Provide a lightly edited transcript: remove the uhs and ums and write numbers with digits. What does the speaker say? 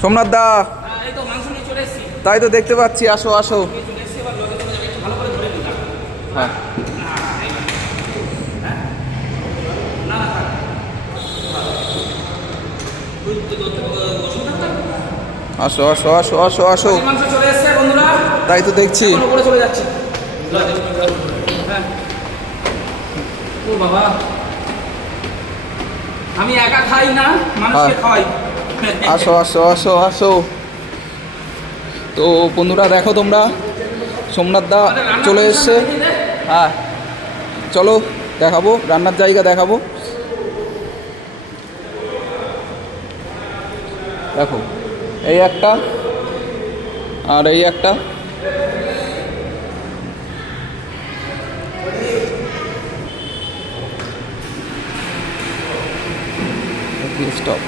সোমনাথ দা, এই তো মাংস নিয়ে চলে এসেছি। তাই তো দেখতে পাচ্ছি। আসো আসো। চলে এসেছি, এবার লগে চলে যাবে, একটু ভালো করে ধরে নিলাম। হ্যাঁ, না না থাক। বসুন থাক। আসো আসো আসো আসো আসো। মাংস চলে এসেছে বন্ধুরা, তাই তো দেখছি। এখন উপরে চলে যাচ্ছে। হ্যাঁ ও বাবা, আমি একা খাই না, মানুষকে খাওয়াই। আসো আসো আসো আসো। তো বন্ধুরা দেখো তোমরা, সোমনাথ দা চলে এসছে। হ্যাঁ, চলো দেখাবো, রান্নার জায়গা দেখাবো। দেখো, এই একটা আর এই একটা। স্টপ।